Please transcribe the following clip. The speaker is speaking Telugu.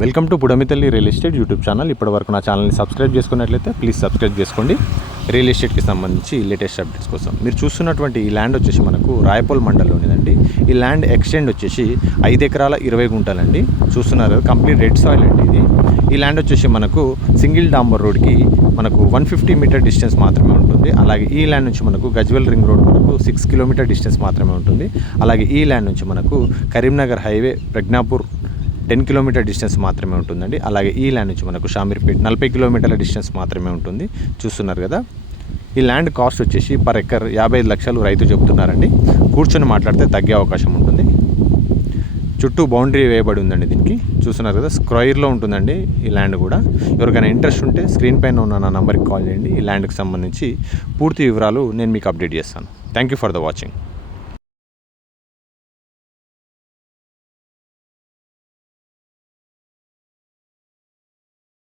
Welcome to Pudamithalli real estate YouTube channel. ఇప్పటివరకు నా ఛానల్ని సబ్స్క్రైబ్ చేసుకున్నట్లయితే ప్లీజ్ సబ్స్క్రైబ్ చేసుకోండి. రియల్ ఎస్టేట్కి సంబంధించి లేటెస్ట్ అప్డేట్స్ కోసం. మీరు చూస్తున్నటువంటి ఈ ల్యాండ్ వచ్చేసి మనకు రాయపోల్ మండలంలోనిదండి. ఈ ల్యాండ్ ఎక్స్టెండ్ వచ్చేసి 5 ఎకరాల 20 గుంటలండి. చూస్తున్నారు కదా, కంప్లీట్ రెడ్ సాయిల్ అండి ఇది. ఈ ల్యాండ్ వచ్చేసి మనకు సింగిల్ డాంబర్ రోడ్కి మనకు 150 మీటర్ డిస్టెన్స్ మాత్రమే ఉంటుంది. అలాగే ఈ ల్యాండ్ నుంచి మనకు గజ్వెల్ రింగ్ రోడ్ మనకు 6 కిలోమీటర్ డిస్టెన్స్ మాత్రమే ఉంటుంది. అలాగే ఈ ల్యాండ్ నుంచి మనకు Karimnagar highway Prajnapur 10 kilometre distance మాత్రమే ఉంటుందండి. అలాగే ఈ ల్యాండ్ నుంచి మనకు షామీర్పేట్ 40 కిలోమీటర్ల డిస్టెన్స్ మాత్రమే ఉంటుంది. చూస్తున్నారు కదా, ఈ ల్యాండ్ కాస్ట్ వచ్చేసి పర్ ఎకర్ 55 లక్షలు రైతు చెబుతున్నారండి. కూర్చొని మాట్లాడితే తగ్గే అవకాశం ఉంటుంది. చుట్టూ బౌండరీ వేయబడి ఉందండి దీనికి. చూస్తున్నారు కదా, స్క్వైర్లో ఉంటుందండి ఈ ల్యాండ్ కూడా. ఎవరికైనా ఇంట్రెస్ట్ ఉంటే స్క్రీన్ పైన ఉన్న నా నెంబర్కి కాల్ చేయండి. ఈ ల్యాండ్కి సంబంధించి పూర్తి వివరాలు నేను మీకు అప్డేట్ చేస్తాను. Thank you for the watching.